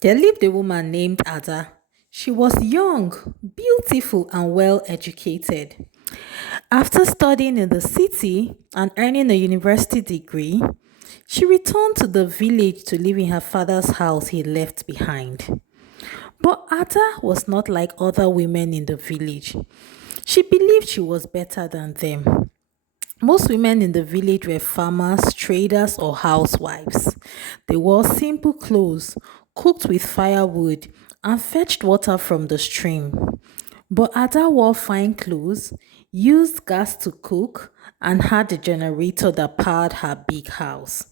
There lived a woman named Ada. She was young, beautiful, and well educated. After studying in the city and earning a university degree, she returned to the village to live in her father's house he left behind. But Ada was not like other women in the village. She believed she was better than them. Most women in the village were farmers, traders, or housewives. They wore simple clothes, cooked with firewood, and fetched water from the stream. But Ada wore fine clothes, used gas to cook, and had a generator that powered her big house.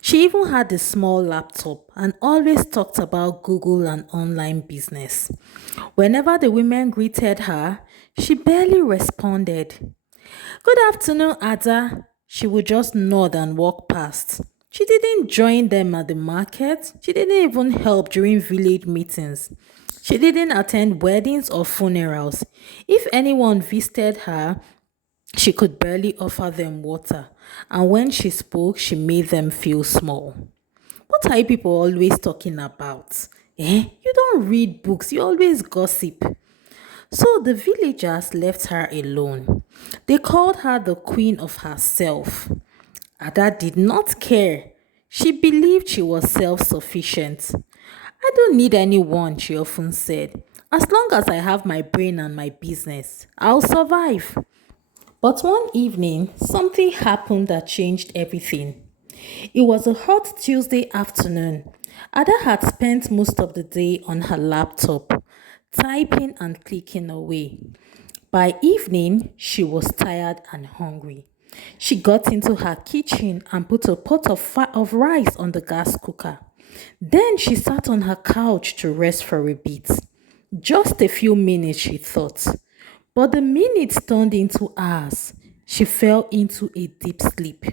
She even had a small laptop and always talked about Google and online business. Whenever the women greeted her, she barely responded. Good afternoon, Ada. She would just nod and walk past. She didn't join them at the market. She didn't even help during village meetings. She didn't attend weddings or funerals. If anyone visited her, she could barely offer them water. And when she spoke, she made them feel small. What are you people always talking about? You don't read books, you always gossip. So the villagers left her alone. They called her the queen of herself. Ada did not care. She believed she was self sufficient. I don't need anyone, she often said. As long as I have my brain and my business, I'll survive. But one evening, something happened that changed everything. It was a hot Tuesday afternoon. Ada had spent most of the day on her laptop, typing and clicking away. By evening, she was tired and hungry. She got into her kitchen and put a pot of rice on the gas cooker. Then she sat on her couch to rest for a bit. Just a few minutes, she thought. But the minutes turned into hours. She fell into a deep sleep.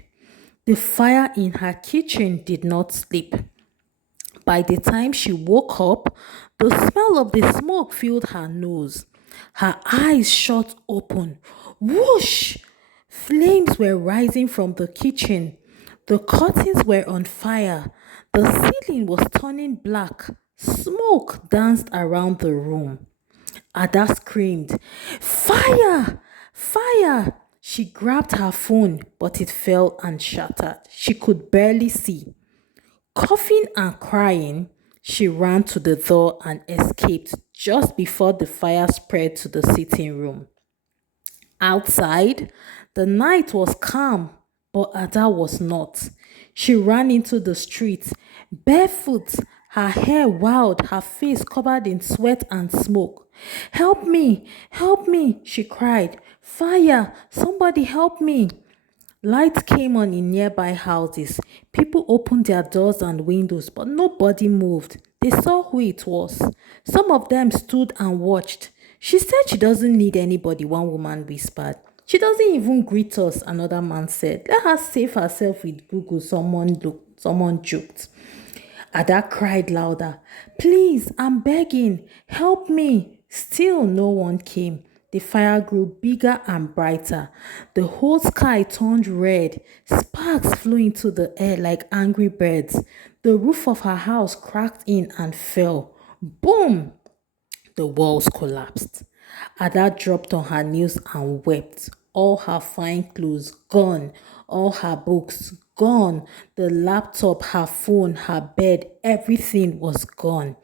The fire in her kitchen did not sleep. By the time she woke up, the smell of the smoke filled her nose. Her eyes shot open. Whoosh! Flames were rising from the kitchen. The curtains were on fire. The ceiling was turning black. Smoke danced around the room. Ada screamed, Fire! Fire! She grabbed her phone, but it fell and shattered. She could barely see. Coughing and crying, she ran to the door and escaped just before the fire spread to the sitting room. Outside, the night was calm, but Ada was not. She ran into the street, barefoot, her hair wild, her face covered in sweat and smoke. Help me, she cried. Fire, somebody help me. Lights came on in nearby houses. People opened their doors and windows, but nobody moved. They saw who it was. Some of them stood and watched. She said she doesn't need anybody, one woman whispered. She doesn't even greet us, another man said. Let her save herself with Google, someone joked. Ada cried louder. Please, I'm begging. Help me. Still no one came. The fire grew bigger and brighter. The whole sky turned red. Sparks flew into the air like angry birds. The roof of her house cracked in and fell. Boom! The walls collapsed. Ada dropped on her knees and wept. All her fine clothes gone. All her books gone. The laptop, her phone, her bed, everything was gone.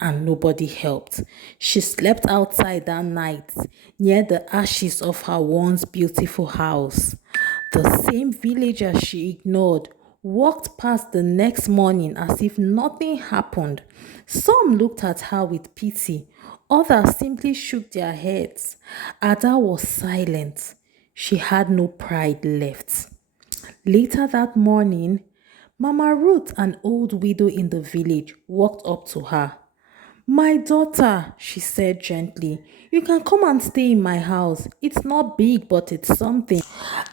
And nobody helped. She slept outside that night near the ashes of her once beautiful house. The same villager she ignored walked past the next morning as if nothing happened. Some looked at her with pity, others simply shook their heads. Ada was silent. She had no pride left. Later that morning, Mama Ruth, an old widow in the village, walked up to her. My daughter, she said gently, you can come and stay in my house. It's not big, but it's something.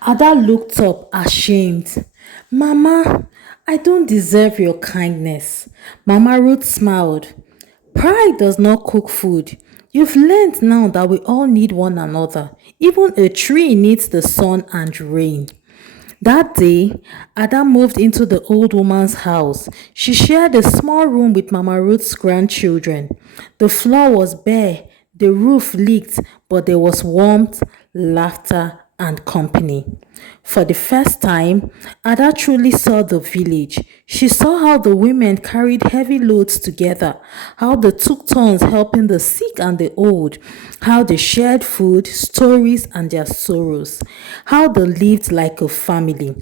Ada looked up, ashamed. Mama, I don't deserve your kindness. Mama Ruth smiled. Pride does not cook food. You've learned now that we all need one another. Even a tree needs the sun and rain. That day, Ada moved into the old woman's house. She shared a small room with Mama Ruth's grandchildren. The floor was bare, the roof leaked, but there was warmth, laughter, and company. For the first time, Ada truly saw the village. She saw how the women carried heavy loads together, how they took turns helping the sick and the old, how they shared food, stories, and their sorrows, how they lived like a family.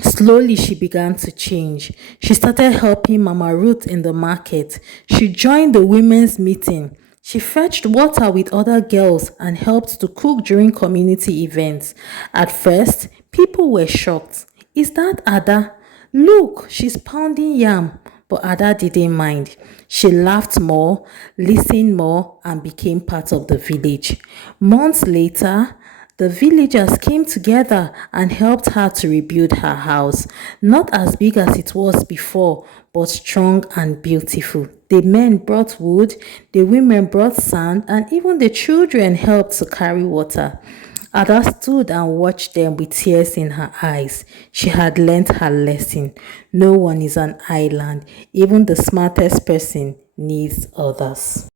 Slowly, she began to change. She started helping Mama Ruth in the market. She joined the women's meeting. She fetched water with other girls and helped to cook during community events. At first, people were shocked. Is that Ada? Look, she's pounding yam. But Ada didn't mind. She laughed more, listened more, and became part of the village. Months later, the villagers came together and helped her to rebuild her house. Not as big as it was before, but strong and beautiful. The men brought wood, the women brought sand, and even the children helped to carry water. Ada stood and watched them with tears in her eyes. She had learnt her lesson. No one is an island. Even the smartest person needs others.